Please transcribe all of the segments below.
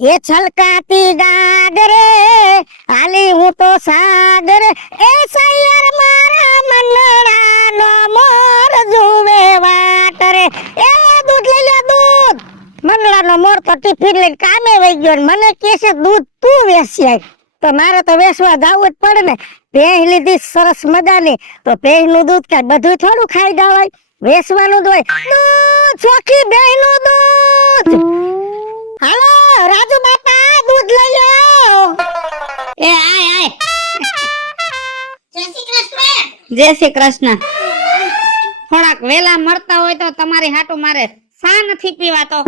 એ છલકાતી ગાગરે હાલી હું તો સાગર એ સૈયર મારા મનડાનો મોર જુએ વાટ રે એ દૂધ લઈ લે દૂધ મનડાનો મોર તો ટિફિન લઈને કામે વઈ ગયો ને મને કહે છે દૂધ તું વેચી આય તો મારે તો વેચવા જવું જ પડે ને ભેંસ લીધી સરસ મજાની તો ભેંસનું દૂધ કાંઈ બધું થોડું ખાઈ જવાય વેચવાનું જ હોય દૂધ ચોખ્ખી ભેંસનું દૂધ હાલો રાજુ બાપા દૂધ લઈ લો એ આય આય જય શ્રી કૃષ્ણ થોડાક વેલા મળતા હોય તો તમારી હાટુ મારે સા નથી પીવાતો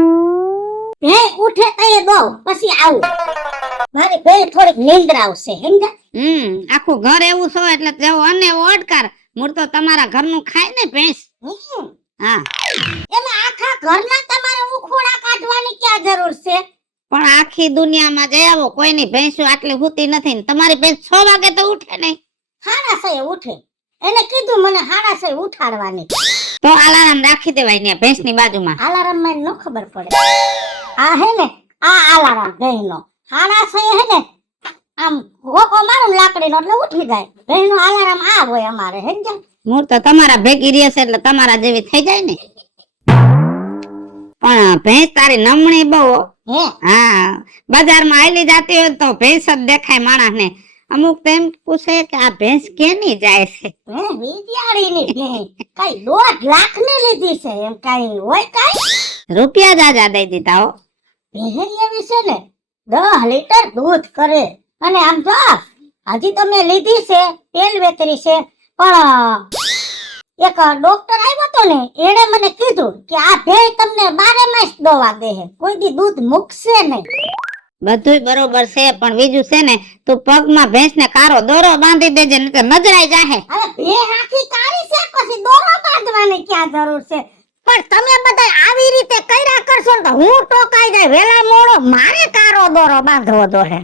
હે ઉઠે તઈએ દો પછી આવું મારી ભેંસ થોડીક નીંદર આવશે સમજા આખું ઘર એવું છો એટલે જેવો અને ઓડકાર મૂળ તો તમારા ઘરનું ખાય ને ભેંસ હા એમાં આખા ઘરના તમારે ઉખોડા કાઢવાની ક્યાં જરૂર છે પણ આખી દુનિયામાં જઈ આવો કોઈની ભેંસો આટલી હુતી નથી ને તમારી ભેંસ 6 વાગે તો ઉઠે નહીં હાડા સે ઉઠે એને કીધું મને હાડા સે ઉઠાડવાની તો અલાર્મ રાખી દેવાય ને ભેંસની બાજુમાં અલાર્મ માં ન ખબર પડે આ હે ને આ અલાર્મ ભેંસનો હાડા સે હે ને આમ હોકો મારું લાકડીનો એટલે ઉઠી જાય ભેંસનો અલાર્મ આ હોય અમારે સમજ્યા મૂળ તો તમારા ભેગી રહેશે એટલે તમારા જેવી થઈ જાય ને પણ ભેંસ તારી નમણી બહુ હે હા બજારમાં આયલી જાતી હોય તો ભેંસ જ દેખાય માણસને અમુક તો એમ પૂછે કે આ ભેંસ કેની જાય છે હે વિદ્યાળીની ભેંસ કઈ 1.5 લાખ ની લીધી છે એમ કઈ હોય કઈ રૂપિયા જાજા દઈ દીધા હો ભેંસ એવી છે ને 10 લીટર દૂધ કરે અને આમ જો હજી તો મેં લીધી છે તેલ વેતરી છે પણ એક ડોક્ટર આવ્યો તો ને એને મને કીધું કે આ ભેંસ તમને 12 માસ દવા દે છે કોઈ દી દૂધ મૂકશે નહીં બધુંય બરોબર છે પણ બીજું છે ને તું પગમાં ભેંસને કારો દોરો બાંધી દેજે નહીતર નજરાઈ જાહે હવે ભેંસ આખી કાળી છે પછી દોરો બાંધવાની ક્યાં જરૂર છે પણ તમે બધા આવી રીતે કર્યા કરશો ને તો હું ટોકાઈ જાય વેલા મોડો મારે કારો દોરો બાંધવો દોહે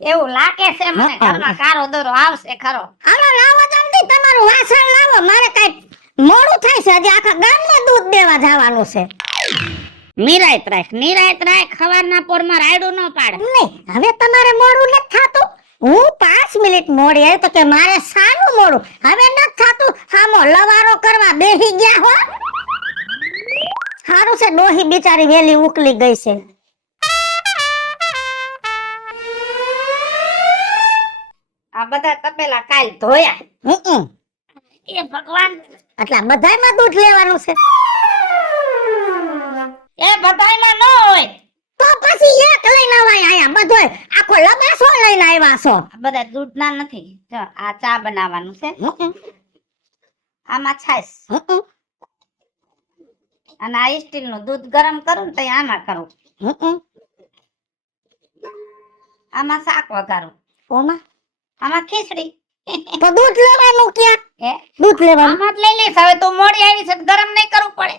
એવું લાગે છે મને ઘરમાં કારો દોરો આવશે ખરો હાલો લાવો જલ્દી તમારું વાસણ લાવો મારે કઈ મોડું થાય છે હજી આખા ગામને દૂધ દેવા જવાનું છે નિરાયત રાખ ખવારના પોરમાં રાયડું ન પાડે નહીં હવે તમારે મોડું નથી થાતું હું 5 મિનિટ મોડી આવી તો કે મારે સાનું મોડું હવે નથી થાતું હામો લવારો કરવા બેહી ગયા હો હારું છે ડોહી બિચારી વેલી ઉકલી ગઈ છે આ બધા તપેલા કાલ ધોયા એ ભગવાન એટલે બધાયમાં દૂધ લેવાનું છે એ બધાયમાં ન હોય તો પછી એક લઈને આવાય આયા બધોય આખો લબાસો લઈને આવ્યા છો આ બધા દૂધના નથી જો આ ચા બનાવવાનું છે આમાં છાશ અને આ સ્ટીલનું દૂધ ગરમ કરું ને તો આમાં કરું આમાં શાક વઘારું ઓમાં આમાં ખીચડી તો દૂધ લેવાનું ક્યાં હે દૂધ લેવાનું આમાં જ લઈ લઈશ હવે તું મોડી આવી છે તો ગરમ નહીં કરવું પડે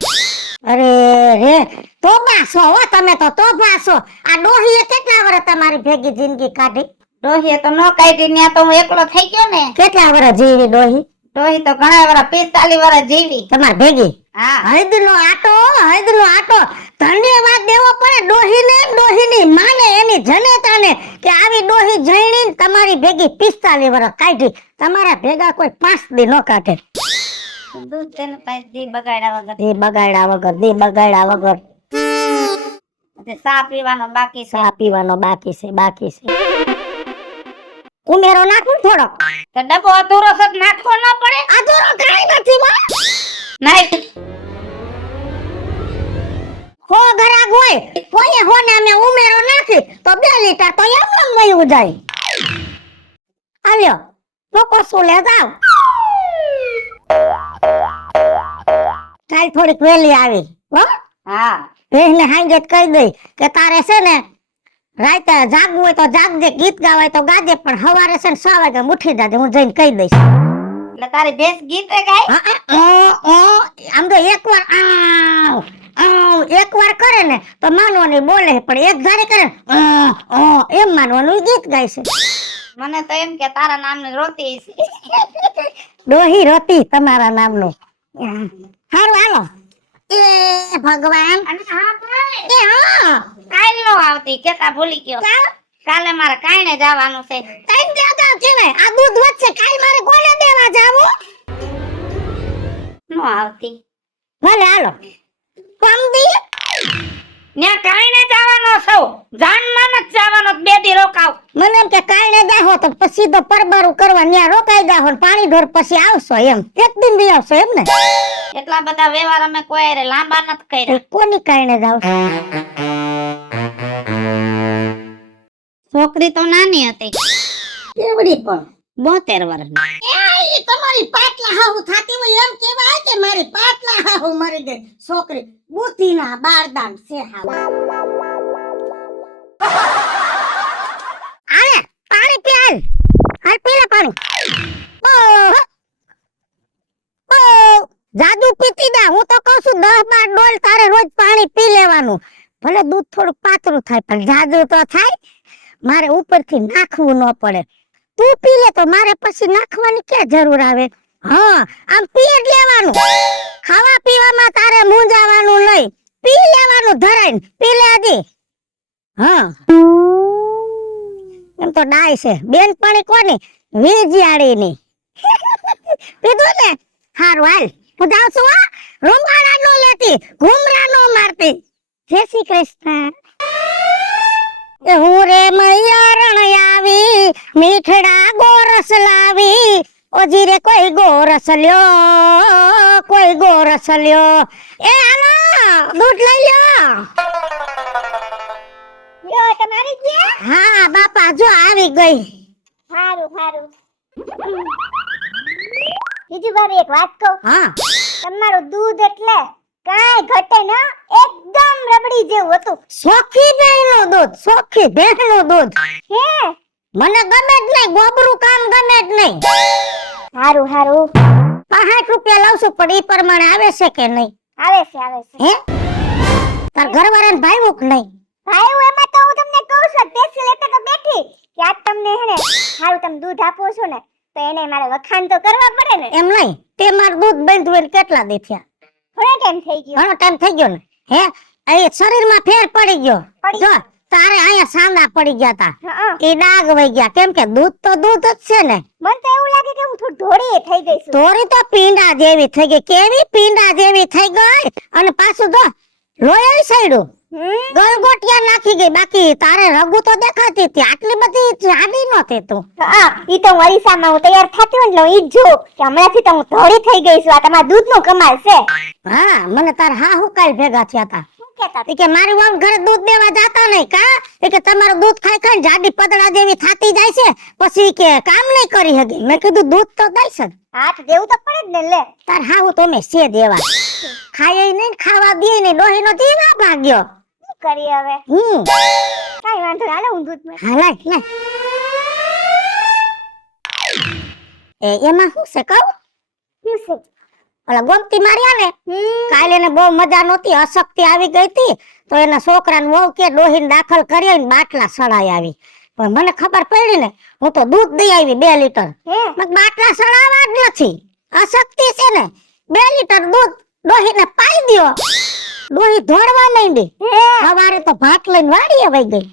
અરે રે તોબાસો હો તમે તો તોબાસો આ ડોહીએ કેટલા વર્ષ તમારી ભેગી જિંદગી કાઢી ડોહીએ તો ન કાઢી ત્યાં તો હું એકલો થઈ ગયો ને કેટલા વર્ષ જીવી ડોહી ડોહી તો ઘણા વર્ષ 45 વર્ષ જીવી તમાર ભેગી હા હૈદનો આટો ધન્યવાદ દેવો પડે ડોહીને ડોહીની માને એની જનેતાને કે આવી ડોહી જઈણી તમારી ભેગી 45 વર્ષ કાઢી તમારા ભેગા કોઈ 5 દી ન કાઢે દૂધ તેને પાછી દી બગાડ્યા વગર દી બગાડ્યા વગર ચા પીવાનો બાકી છે ચા પીવાનો બાકી છે ઉમેરો નાખું થોડો તો ડબ્બો અધૂરો સત નાખવો ન પડે અધૂરો કાઈ નથી માં નાખ હો ગરાગ હોય કોઈએ હોને અમે ઉમેરો નાખી તો 2 લીટર તો એમ વયું જાય આલ્યો લોકો સુલે જાવ કાલ થોડીક વેલી આવી હો હા એને હાંગે કહી દઈ કે તારે છે ને રાતે જાગવું હોય તો જાગજે ગીત ગાવાય તો ગાજે પણ સવારે છે ને 6 વાગે ઉઠી જાજે હું જઈને કહી દઈશ એટલે તારી ભેંસ ગીત ગાય આમ તો એકવાર કરે ને તો માનવાની બોલે પણ એક ધારી કરે એમ માનવાનું ગીત ગાય છે મને તો એમ કે તારા નામની રોતી છે ડોહી રોતી તમારા નામનું હારું હાલો એ ભગવાન અને હા ભાઈ એ હા કાલ નો આવતી કેતા ભૂલી ગયો કાલે મારે કાંઈ જવાનું છે ટાઈમ દેતા કેવાય આ દૂધ વધશે કાલ મારે કોને દેવા જાવું નો આવતી ભલે હાલો પમદી ન્યા કાંઈ જવાનો છો જાનમાં જ જવાનો 2 દી રોકાવ મને એમ કે કાલે જાહો તો પછી તો પરબારું કરવા ન્યા રોકાઈ જાહો ને પાણી ઢોર પછી આવશો એમ એક દિન દી આવશો એમ ને એટલા બધા વ્યવહાર અમે કોઈ હારે લાંબા નથી કર્યા કોની કારણે જાવ છોકરી તો નાની હતી કેવડી પણ 72 વર્ષની એ તમારી પાટલા હાહુ થાતી હોય એમ કેવાય કે મારી પાટલા હાહુ મરી ગઈ છોકરી બુદ્ધિના બારદાન છે હાવ આલે પાણી પીલ હાલ પીલે પાણી ઓહ ઓહ જાદુ પીતી દા હું તો કહું છું 10-12 ડોલ તારે રોજ પાણી પી લેવાનું ભલે દૂધ થોડું પાતળું થાય પણ જાદુ તો થાય મારે ઉપરથી નાખવું ન પડે તું પી લે તો મારે પછી નાખવાની કે જરૂર આવે હા આમ પી જ લેવાનું ખાવા પીવામાં તારે મૂંઝાવાનું નહીં પી લેવાનું ધરાઈને પી લે હજી હા એમ તો ડાય છે બેનપણી કોની વીજયાળીની પીધું ને હારું હાલ હું જાઉં છું હા રૂંબાડા નો લેતી ઘુમરા નો મારતી જય શ્રી કૃષ્ણ એ હું રે મૈયા રણ આવી મીઠડા ગોરસ લાવી ઓજી રે કોઈ ગોરસ લ્યો એ હાલો દૂધ લઈ લ્યો લ્યો તમારી જે હા બાપા જો આવી ગઈ હારું બીજું ભાભી એક વાત કહું હા તમારું દૂધ એટલે કાંઈ ઘટે ન એકદમ રબડી જેવું હતું સોખી ભેંસનું દૂધ હે મને ગમે જ નહીં ગોબરું કામ ગમે જ નહીં હારું 60 રૂપિયા લાવશું પણ ઈ પ્રમાણે આવે છે કે નહીં આવે છે હે તાર ઘરવાળાને ભાઈવું કે નહીં ભાઈ હું એમાં તો હું તમને કહું છું સ્પેશિયલ એટલે તો બેઠી કે આજ તમને હે ને હારું તમે દૂધ આપો છો ને તો એને મારે વખાણ તો કરવા પડે ને એમ નહીં તે મારું દૂધ બંધ હોય કેટલા દી થયા થોડો ટાઈમ થઈ ગયો ઘણો ટાઈમ થઈ ગયો ને હે એ શરીરમાં ફેર પડી ગયો પડી. જો તારે અહીંયા સાંદા પડી ગયા તા હા એ ડાઘ વઈ ગયા કેમ કે દૂધ તો દૂધ જ છે ને મને તો એવું લાગે કે હું થોડી ઢોળી થઈ ગઈ છું તોરી તો પીંડા જેવી થઈ ગઈ કેવી પીંડા જેવી થઈ ગઈ અને પાછું જો લોહી સડ્યું ગલગોટિયા નાખી ગઈ બાકી તારે રગુ તો દેખાતી હતી આટલી બધી જાડી નહોતી તું હા ઈ તો હું અરીસામાં હું તૈયાર થતી હોય ને એટલે ઈ જ જોઉં કે હમણાંથી તો હું ઢોળી થઈ ગઈ છું આ તમારા દૂધનો કમાલ છે હા મને તાર હા હું કાલ ભેગા થયા તા શું કહેતા ઈ કે મારી વામ ઘરે દૂધ દેવા જાતા નહીં કા ઈ કે તમારું દૂધ ખાઈ ખાઈને જાડી પતળા જેવી થાતી જાય છે પછી ઈ કે કામ નહીં કરી હકી મેં કીધું દૂધ તો દઈશ જ હાથ દેવું તો પડે જ ને લે તાર હા હું તો મેં સે દેવા ખાય નહીં ખાવા દે નહીં ડોહીનો જીવા ભાગ્યો શું કરીએ હવે કાંઈ વાંધો નહીં હાલો હું દૂધ મેં હા લાય લાય એમાં શું છે કહું શું છે ઓલા ગોમતી માર્યા ને કાલે એને બહુ મજા નહોતી અશક્તિ આવી ગઈ હતી તો એના છોકરાને વહુ કે ડોહીને દાખલ કરી આવીને બાટલા સડાઈ આવી પણ મને ખબર પડી ને હું તો દૂધ દઈ આવી 2 લીટર હે મત બાટલા સડાવવા જ નથી અશક્તિ છે ને 2 લીટર દૂધ ડોહીને પાઈ દ્યો ડોહી ધોળવા માંડી સવારે તો ભાત લઈને વાડીએ વઈ ગઈ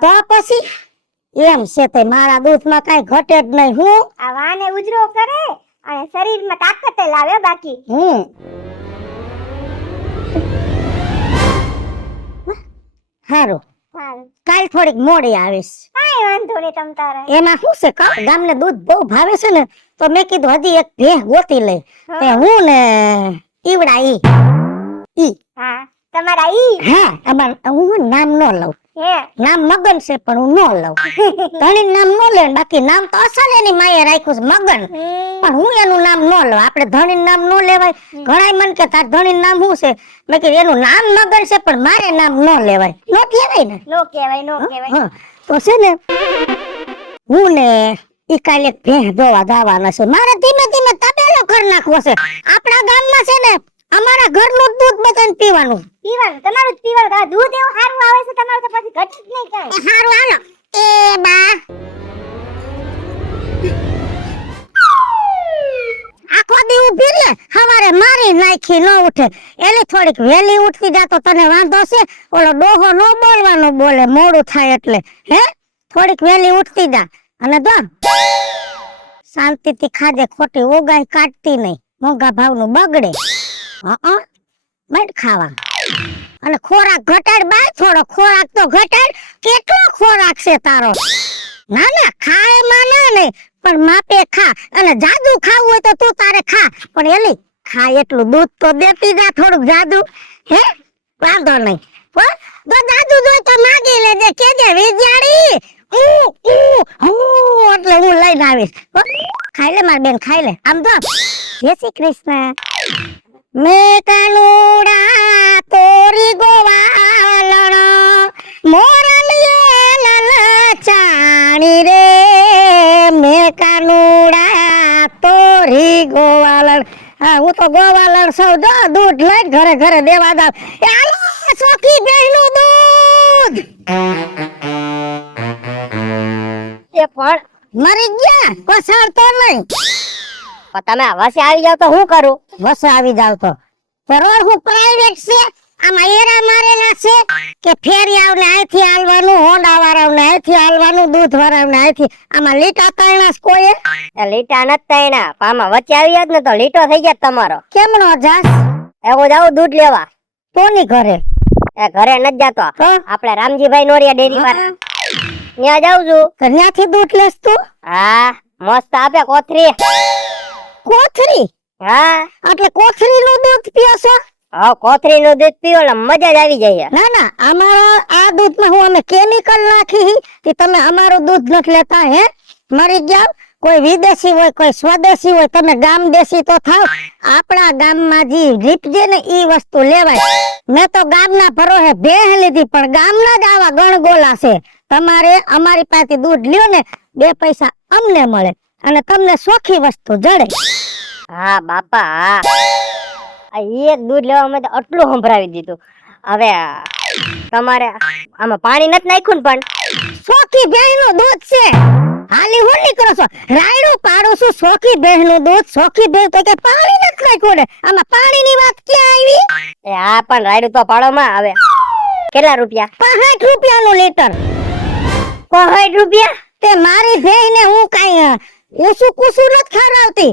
તો પછી એમ છે તે મારા દૂધમાં કાંઈ ઘટે જ નહીં હું આ વાને ઉજરો કરે અને શરીરમાં તાકાત લાવે બાકી હારું હારું. કાલ થોડીક મોડી આવીશ કાંઈ વાંધો નહીં તમ તારે એમાં શું છે કહું ગામને દૂધ બહુ ભાવે છે ને તો મેં કીધું હજી એક ભેહ ગોતી લઈ તે હું ને ઈવડા ઈ હા તમારા ઈ હા અમાર હું નામ ન લઉં હે નામ મગન છે પણ હું ન લઉં ધણી નામ ન લે બાકી નામ તો અસલ એની માએ રાખ્યું છે મગન પણ હું એનું નામ ન લઉં આપણે ધણી નામ ન લેવાય ઘણાય મન કે તાર ધણી નામ શું છે મેં કીધું એનું નામ મગન છે પણ મારે નામ ન લેવાય નો લેવાય ને નો કહેવાય નો કહેવાય હા તો છે ને હું ને ઈ કાલે ભેહ જોવા જવાના છે મારે ધીમે ધીમે તબેલો કરી નાખવો છે આપણા ગામમાં છે ને અમારા ઘરનું જ દૂધ બધાને પીવાનું પીવાનું તમારું જ પીવાનું તમારું દૂધ એવું સારું આવે છે તમારું તો પછી ઘટે જ નહીં કાંઈ હારું હાલો એ બા આખો દી ઊભી રે હવારે મારી નાખી ન ઉઠે એલી થોડીક વેલી ઉઠતી જા તો તને વાંધો છે ઓલો ડોહો નો બોલવાનો બોલે મોડું થાય એટલે હે થોડીક વેલી ઉઠતી જા અને જો શાંતિથી ખાજે ખોટી ઓગાઈ કાઢતી નહીં મોંઘા ભાવનું બગડે બેઠ ખાવા અને ખોરાક ઘટાડ બાય થોડો ખોરાક તો ઘટાડ કેટલો ખોરાક છે તારો ના ના ખાય માં ના નહીં પણ માપે ખા અને જાદુ ખાવું હોય તો તું તારે ખા પણ એલી ખા એટલું દૂધ તો દેતી જા થોડુંક જાદુ હે વાંધો નહીં હો તો જાદુ જોઈ તો માગી લેજે કેજે વિજાડી એટલે હું લઈને આવીશ હો ખાઈ લે મારી બેન ખાઈ લે આમ તો જય શ્રી કૃષ્ણ મેં કાનુડા તોરી ગોવાલણ મોરલીએ લલચાણી રે મેં કાનુડા તોરી ગોવાલણ હા હું તો ગોવાલણ સૌ જો દૂધ લઈ ઘરે ઘરે દેવા દઉં એ આલો સોખી બેહનું દૂધ એ પણ મરી ગયા કોસાડતો નહીં તમે વસે આવી જાવ તો હું કરું વસે આવી જાવ તો રોડ હું પ્રાઇવેટ છે આમાં એરા મારેલા છે કે ફેરી આવને અહીંથી હાલવાનું હોંડા વાળાને અહીંથી હાલવાનું દૂધ વાળાને અહીંથી આમાં લીટા તૈણા કોઈ એ લીટા નથી તૈણા આમાં વચ્ચે આવી જાત ને તો લીટો થઈ જાત તમારો કેમનો જાસ હું જાઉં દૂધ લેવા કોની ઘરે એ ઘરે નથી જાતો તો આપણે રામજીભાઈ નોરિયા ડેરી વાળા ત્યાં જાઉં છું તો ત્યાંથી દૂધ લેસ તું હા મસ્ત આપે કોથરી કોથરી હા એટલે કોથરી નું દૂધ પીઓ છો હા કોથરી નું દૂધ પીવો એટલે મજા જ આવી જાય ના ના અમારા આ દૂધમાં હું અમે કેમિકલ નાખી કે તમે અમારું દૂધ નથી લેતા હે મરી ગયા કોઈ વિદેશી હોય કોઈ સ્વદેશી હોય તમે ગામ દેશી તો થાવ આપણા ગામમાં જી રીપજે ને ઈ વસ્તુ લેવાય મેં તો ગામના ભરોહે ભેહ લીધી પણ ગામના જ આવા ગણગોલા છે તમારે અમારી પાસે દૂધ લ્યો ને 2 પૈસા અમને મળે અને તમને સોખી વસ્તુ જડે હા બાપા હા એક દૂધ લેવા માટે આટલું સંભળાવી દીધું હવે તમારે આમાં પાણી નથી નાખ્યું ને પણ સોખી ભેંનું દૂધ છે હાલી હું નીકળો છો રાયડું પાડું છું સોખી ભેંનું દૂધ સોખી ભેં તો કે પાણી નથી નાખ્યું ને આમાં પાણીની વાત ક્યાં આવી એ હા પણ રાયડું તો પાડો માં આવે કેટલા રૂપિયા 65 રૂપિયાનું લીટર 65 રૂપિયા તે મારી ભેંને હું કાઈ ઓછું કુસું નથી ખવડાવતી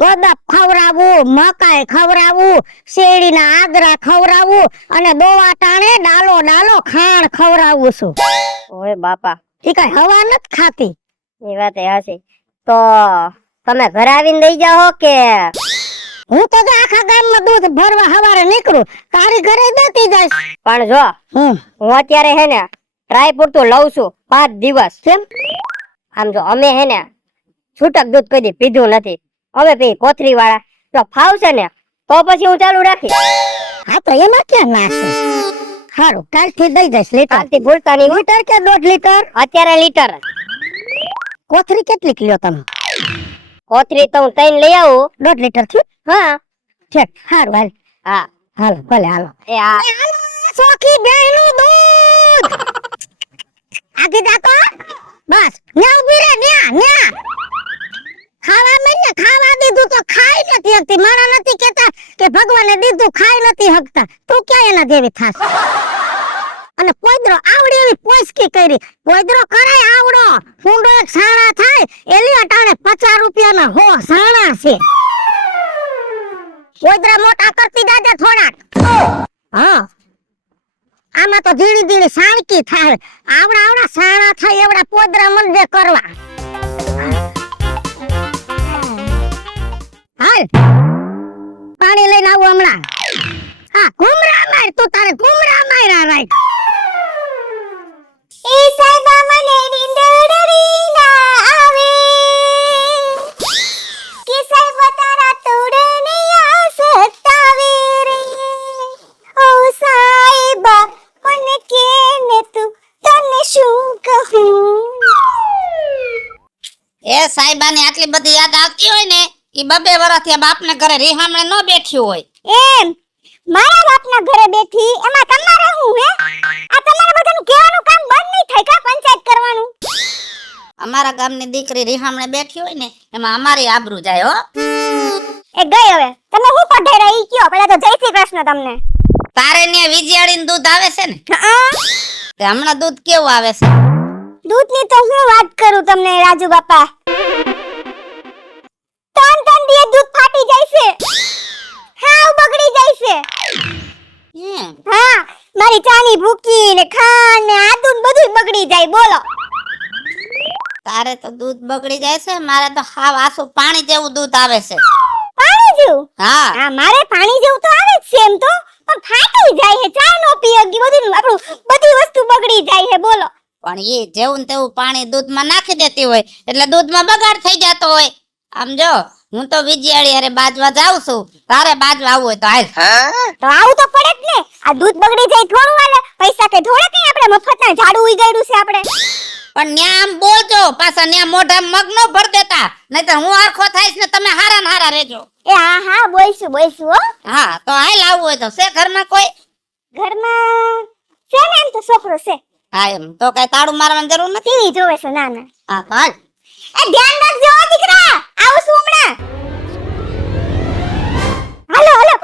ગોદપ ખવડાવું મકાઈ ખવડાવું શેરડીના આદરા ખવડાવું અને દોવા ટાણે ડાલો ડાલો ખાણ ખવડાવું છું ઓય બાપા ઈ કાઈ હવા નથી ખાતી એ વાત એ હશે તો તમે ઘરે આવીને દઈ જાઓ કે હું તો જો આખા ગામમાં દૂધ ભરવા હવારે નીકળું તારી ઘરે દેતી જઈશ પણ જો હું અત્યારે હે ને ટ્રાય પૂરતું લઉં છું 5 દિવસ કેમ આમ જો અમે હે ને છૂટક દૂધ કદી પીધું નથી હવે પી કોથરી વાળા તો ફાવશે ને તો પછી હું ચાલુ રાખી હા તો એમાં ક્યાં ના છે હારું કાલથી દઈ જઈશ લીટર કાલથી ભૂલતા નહીં હો. લીટર કે 1.5 લીટર અત્યારે લીટર કોથરી કેટલી લ્યો તમે કોથરી તો હું 3 લઈ આવું 1.5 લીટર થયું હા ઠીક હારું હાલ હા હાલો ભલે હાલો એ હા સોખી બેનું દૂધ આગે જાતો બસ ન્યા ઉભી રે ન્યા ખાવા મેં ને ખાવા દીધું તો ખાઈ નથી હકતી માણા નથી કેતા કે ભગવાને દીધું ખાઈ નથી હકતા તું ક્યાં એના જેવી થાસ અને પોદરો આવડી એવી પોઈસકી કરી પોદરો કરાય આવડો ફૂંડો એક સાણા થાય એલી અટાણે 50 રૂપિયાના હો સાણા છે પોદરા મોટા કરતી જાજે થોડાક હા આમાં તો ધીણી ધીણી સાણકી થાય આવડા આવડા સાણા થાય એવડા પોદરા મંડે કરવા હાલ પાણી લઈને આવું હમણાં હા ઘુમરા માર તું તારે ઘુમરા માર્યા રાખ એ સાહેબા મને નીંદડી ના આવે કે સાહેબા તારા તોડનિયા સતાવે રે ઓ સાહેબા મને કેને તું તને શું કહું એ સાહેબાની આટલી બધી યાદ આવતી હોય ને ઈ 2 વર્ષથી બાપને ઘરે રીહામણે ન બેઠી હોય એમ મારા બાપના ઘરે બેઠી એમાં તમારે હું હે આ તમારા બધાનું કહેવાનું કામ બંધ નહીં થાય કા પંચાયત કરવાનું અમારા ગામની દીકરી રીહામણે બેઠી હોય ને એમાં અમારી આબરૂ જાય હો. એ ગઈ હવે તમે હું પઢાઈ રહી કયો પેલા તો જય શ્રી કૃષ્ણ તમને. તારે ને વિજયાળીનું દૂધ આવે છે ને હા તે હમણાં દૂધ કેવું આવે છે? દૂધની તો હું વાત કરું તમને રાજુ બાપા. ત્રણ દીએ દૂધ ફાટી જાય છે. હાવ બગડી જાય છે. એમ? હા મારી ચાની ભૂકી ને ખાંડ ને આદુ ને બધું બગડી જાય બોલો. તારે તો દૂધ બગડી જાય છે, મારે તો હાવ આસુ પાણી જેવું દૂધ આવે છે. પાણી જેવું? હા હા મારે પાણી જેવું તો આવે જ છે એમ તો, પણ ફાટી જાય છે. ચા નો પીએગી બધું આપણું બધી વસ્તુ બગડી જાય છે બોલો. પણ એ જેવું ને તેવું પાણી દૂધમાં નાખી દેતી હોય એટલે દૂધમાં બગાડ થઈ જતો હોય. આમ જો હું તો વિજયાળી અરે બાજવા જાઉં છું, તારે બાજવા આવવું હોય તો હાલ. તો આવું તો પડે જ ને. આ દૂધ બગડી જાય થોડું હાલે, પૈસા કે થોડા કઈ આપણે મફતના ઝાડુ ઉગાડ્યું છે આપણે. પણ ન્યા આમ બોલજો, પાછા ન્યા મોઢા મગ નો ભર દેતા, નહીતર હું આખો થાઈશ ને તમે હારા ને હારા રહેજો. એ હા હા બોલશું બોલશું હો. હા તો હાલ આવવું હોય તો છે ઘરમાં કોઈ? ઘરમાં છે ને એમ તો છોકરો છે. હા એમ તો કઈ તાળું મારવાની જરૂર નથી. ટીવી જોવે છે ના ના. હા તો હાલ. એ ધ્યાન રાખજો હો દીકરા, આવું છું હમણાં. હાલો હાલો.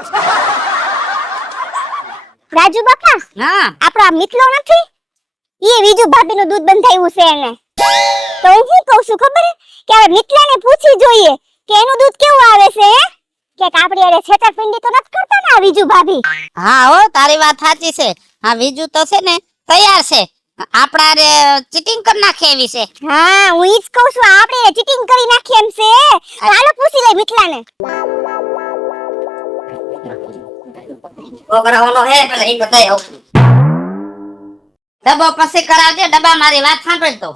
રાજુ બાપા હા આપણો આ મિતલો નથી ઈ બીજું ભાભીનું દૂધ બંધાયું છે એને. તો હું શું કહું છું ખબર હે કે હવે મિતલાને પૂછી જોઈએ કે એનું દૂધ કેવું આવે છે હે? કે આપણી અરે છેતરપિંડી તો નથી કરતા ને આ બીજુ ભાભી? હા હો તારી વાત સાચી છે. હા બીજું તો છે ને તૈયાર છે, આપણા રે ચીટિંગ કરી નાખે એવી છે. હા હું ઈ જ કહું છું, આપણે ચીટિંગ કરી નાખી એમ છે. તો હાલો પૂછી લે મિતલાને. છોકરાઓનો હે પેલા ઈ બતાય આવ. ડબ્બો પછી કરાવજે, ડબ્બા મારી વાત સાંભળ તો.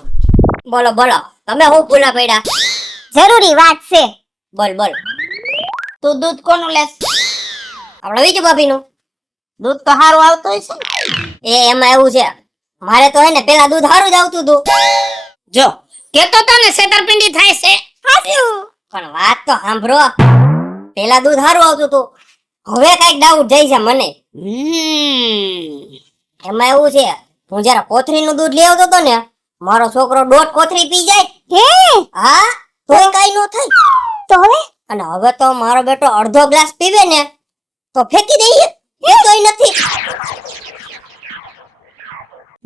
બોલો બોલો, તમે હું ભૂલા પડ્યા? જરૂરી વાત છે. બોલ બોલ. તું દૂધ કોનું લેસ? આપણે વિજુ ભાભીનું. દૂધ તો સારું આવતું હોય છે ને? એ એમાં એવું છે, મારે તો હે ને પેલા દૂધ સારું જ આવતું હતું. જો કેતો તો ને છેતરપિંડી થાય છે. હાચું. પણ વાત તો સાંભળો, પેલા દૂધ સારું આવતું હતું, હવે કઈક ડાઉટ જાય છે મને. એમાં એવું છે, હું જયારે કોથરીનું દૂધ લઈ આવતો હતો ને, મારો છોકરો 1.5 કોથરી પી જાય. હે હા તોય કઈ નો થાય. તો હવે અને હવે તો મારો બેટો અડધો ગ્લાસ પીવે ને તો ફેંકી દઈએ, એ તોય નથી.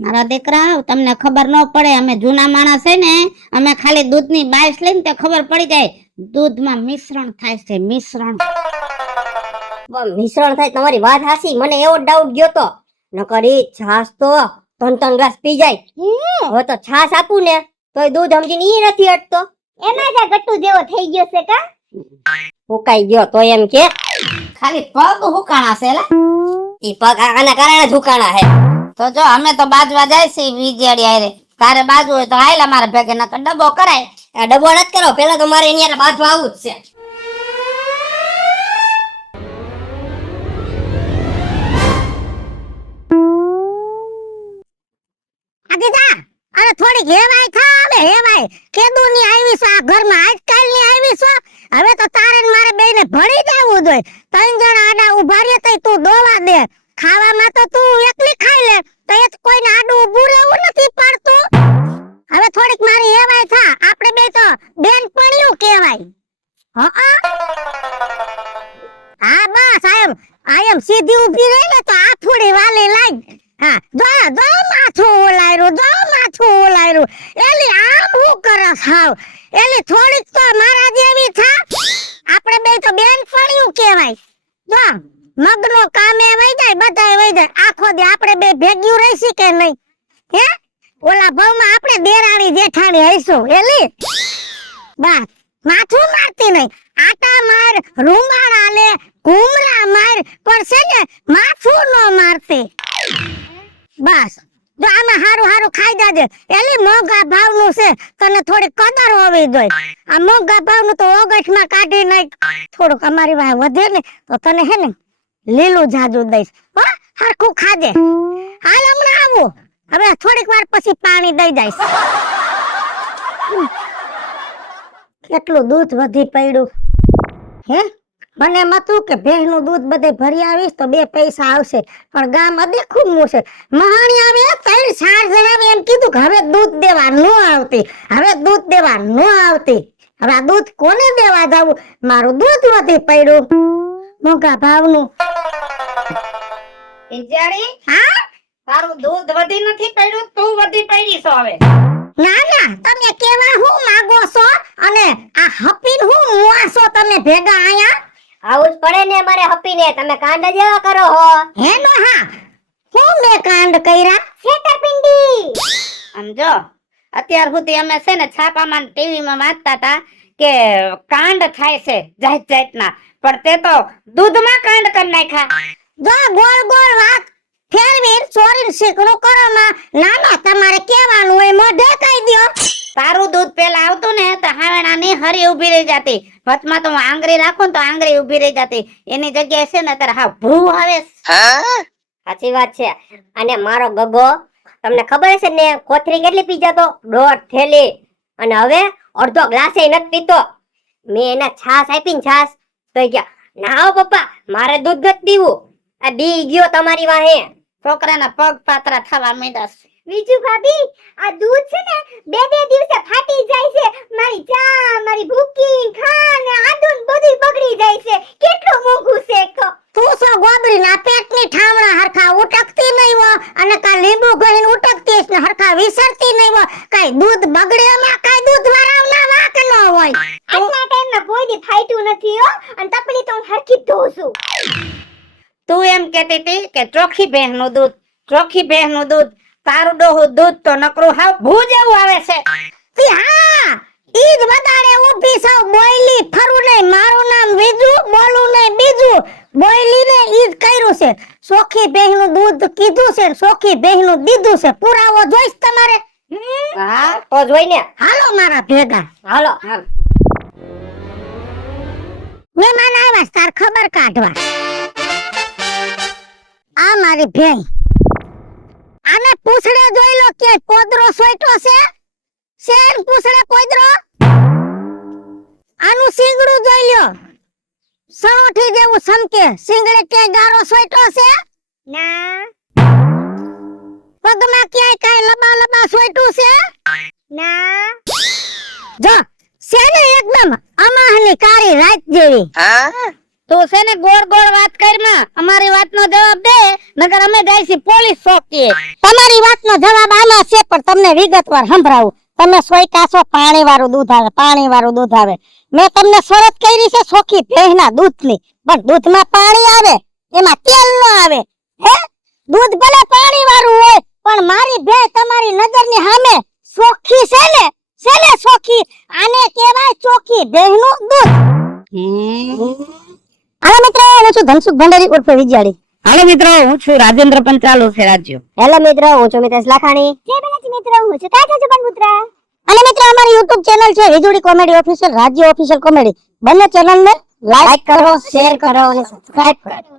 મારા દીકરા તમને ખબર ન પડે, અમે જૂના માણસ છે ને, અમે ખાલી દૂધની બાયસ લઈને તે ખબર પડી જાય દૂધમાં મિશ્રણ થાય છે. મિશ્રણ મિશ્રણ થાય, તમારી વાત હાસી. મને એવો ડાઉટ ગયો તો, નકર ઈ છાસ તો 3 ગ્લાસ પી જાય. હવે તો છાસ આપું ને તોય દૂધ સમજીને ઈ નથી અટતો. એમાં જ આ ગટ્ટુ જેવો થઈ ગયો છે કા? ફૂકાઈ ગયો તો એમ કે ખાલી પગ હુકાણા છે લા. ઈ પગ આના કારણે જ હુકાણા હે. તો જો અમે તો બાજવા જાય છે વિજેડી આરે, તારે બાજુ હોય તો હાલ અમારે ભેગે, નકર ડબ્બો કરાય. આ ડબ્બો નથી કરો, પેલા તો મારે અહીંયા બાજવા આવું જ છે. આગેદા અરે થોડી હેવાય થા. હવે હેવાય કેદુની આવી છે આ ઘરમાં, આજકાલની આવી છે. હવે તો તારે ને મારે બેયને ભળી જાવું જોઈએ. 3 જણા આડા ઊભા રહે તઈ તું દોવા દે. ખાવામાં તો તું એકલી ખાઈ લે, તો એ કોઈને આડું ઊભું રહેવું નથી પડતું. હવે થોડીક મારી હેવાય થા. આપણે બે તો બેનપણીયું કહેવાય. હા બસ આયમ સીધી ઊભી રહી ને તો આ થોડી વાલી લાગ. હા જો માથું ઓલાયરું. એલી આમ હું કરસ હાવ? એલી થોડીક તો મારા જેવી થા. આપણે બે તો બેનપણીયું કહેવાય. જો મગનો કામે વઈ જાય, બધાય વઈ જાય, આખો દી આપણે બે ભેગ્યું રહીશી કે નહીં? હે ઓલા ભાવમાં આપણે દેરાણી જેઠાણી હઈશું. એલી બસ માથું મારતી નહીં. આટા માર, રૂમાળા લે, ઘૂમરા માર, પણ છે ને માથું નો મારતી. બસ જો આમાં હારું ખાઈ જાજે. એલી મોંઘા ભાવનું છે, તને થોડી કદર હોવી જોઈએ. આ મોંઘા ભાવનું તો ઓગસ્ટમાં કાઢી નાખ. થોડુંક અમારી વાહ વધે ને તો તને હે ને લીલું જાજુ દઈશ. હો હરખું ખાજે. હાલ હમણાં આવું, હવે થોડીક વાર પછી પાણી દઈ દઈશ. કેટલું દૂધ વધી પડ્યું હે. મને એમ હતું કે ભેંસનું દૂધ બધે ભરી આવીશ તો 2 પૈસા આવશે, પણ ગામ અદેખું મૂશે. મહાણી આવે 3-4 જણાએ એમ કીધું કે હવે દૂધ દેવા ન આવતી, હવે દૂધ દેવા ન આવતી. હવે આ દૂધ કોને દેવા જાવું? મારું દૂધ વધી પડ્યું મોંઘા ભાવનું. વિજયાળી, હા તારું દૂધ વધી નથી પડ્યું, તું વધી પડી છો હવે. ના ના, તમે કેવા હું માંગો છો અને આ હપીન હું મુઆસો તમે ભેગા આયા? આવું જ પડે ને અમારે હપીને, તમે કાંડ જેવા કરો હો. હેનો હા, હું મેં કાંડ કર્યા? છેતરપિંડી. આમ જો, અત્યાર સુધી અમે છે ને છાપામાં ટીવીમાં વાંચતા હતા કે કાંડ થાય છે જાત જાતના, પણ તે તો દૂધમાં કાંડ કરી નાખ્યા. જો ગોળ ગોળ વાત ફેરવી ચોરીને શીકણું કરોમાં. ના ના, તમારે કહેવાનું હોય મોઢે કહી દ્યો. તારું દૂધ પેલા આવતું ને તો હાવણાની હરી ઊભી રહી જાતી, વચમાં તો હું આંગળી રાખું ને તો આંગળી ઊભી રહી જાતી. એની જગ્યાએ છે ને તારે હા ભૂ આવે. સાચી વાત છે. અને મારો ગગો, તમને ખબર છે ને કોથરી કેટલી પી જતો? 1.5 થેલી. અને હવે અડધો ગ્લાસ એ નથી પીતો. મેં એને છાસ આપી ને છાસ, તો એ કે ના હો પપ્પા, મારે દૂધ નથી પીવું. આ બી ગયો તમારી વાહે. છોકરાના પગ પાતરા થવા માંડ્યા છે. બીજું ભાભી, આ દૂધ છે ને 2 દિવસે ફાટી જાય છે. મારી ચા, મારી ભૂકી, ખાંડ ને આદું ને બધું બગડી જાય છે. કેટલું મોંઘું છે તો. તું સો ગોબરી ના પેટની ઠામણા હરખા ઉટકતી નહીં હો, અને કા લીંબુ ગળીને ઉટકતી હશે ને હરખા વિસરતી નહીં હો. કાઈ દૂધ બગડે માં કાઈ દૂધ વાળાવના વાક ન હોય. આટલા ટાઈમમાં કોઈ દી ફાટ્યું નથી હો. અને તપડી તો હું હરખી જ ધોઉં છું. તું એમ કહેતી હતી કે ચોખ્ખી ભેંસનું દૂધ, ચોખ્ખી ભેંસનું દૂધ. તારું ડોહું દૂધ તો નકરું હાવ ભૂ જેવું આવે છે. તી હા, ઈ જ વધારે ઊભી સૌ બોયલી ફરું નહીં. મારું નામ વિજુ, બોલું નહીં બીજું. બોયલી ને ઈ જ કર્યું છે. સોખી ભેંસનું દૂધ કીધું છે ને સોખી ભેંસનું દીધું છે. પુરાવો જોઈશ તમારે? હા, તો જોઈ ને. હાલો મારા ભેગા. હાલો. હાલ. મહેમાન આવ્યા છે, તાર ખબર કાઢવા. આ મારી ભેંસ, આને પૂછડે જોઈ લો કે પોદરો સોઈટો છે. શેન પૂછડે પોદરો? આનું સિંગડું જોઈ લ્યો, સણોઠી જેવું સમકે. સિંગડે ક્યાંય ગારો સોઈટો છે? ના. પગમાં ક્યાંય કાંઈ લબા લબા સોઈટું છે? ના. જો શેને એકદમ અમાહની કાળી રાત જેવી. તું છે ને ગોળ ગોળ વાત કરમાં અમારી વાતનો જવાબ દે, નકર અમે જઈશી પોલીસ ચોકીએ. તમારી વાતનો જવાબ આમાં છે, પણ તમને વિગતવાર સંભળાવું. તમે સોઈટા છો, પાણી વાળું દૂધ આવે, પાણી વાળું દૂધ આવે. મેં તમને શરત કરી છે સોખી ભેંસના દૂધની, પણ દૂધમાં પાણી આવે, એમાં તેલ ન આવે. હે, દૂધ ભલે પાણી વાળું હોય, પણ મારી ભેંસ તમારી નજરની સામે સોખી છે ને. છે ને સોખી? આને કહેવાય ચોખી ભેંસનું દૂધ. હાલો મિત્રો, હું છું ધનસુખ ભંડારી ઉર્ફે વિજયાળી. હાલો મિત્રો, હું છું રાજેન્દ્ર પંચાલો છે રાજ્યો. હેલો મિત્રો, હું છું મિતેશ લાખાણી. જય બેલાજી મિત્રો, હું છું કાકા જબનપુત્ર. અને મિત્રો, અમારી YouTube ચેનલ છે વિજુડી કોમેડી ઓફિશિયલ, રાજ્ય ઓફિશિયલ કોમેડી. બંને ચેનલને લાઈક કરો, શેર કરો અને સબસ્ક્રાઇબ કરો.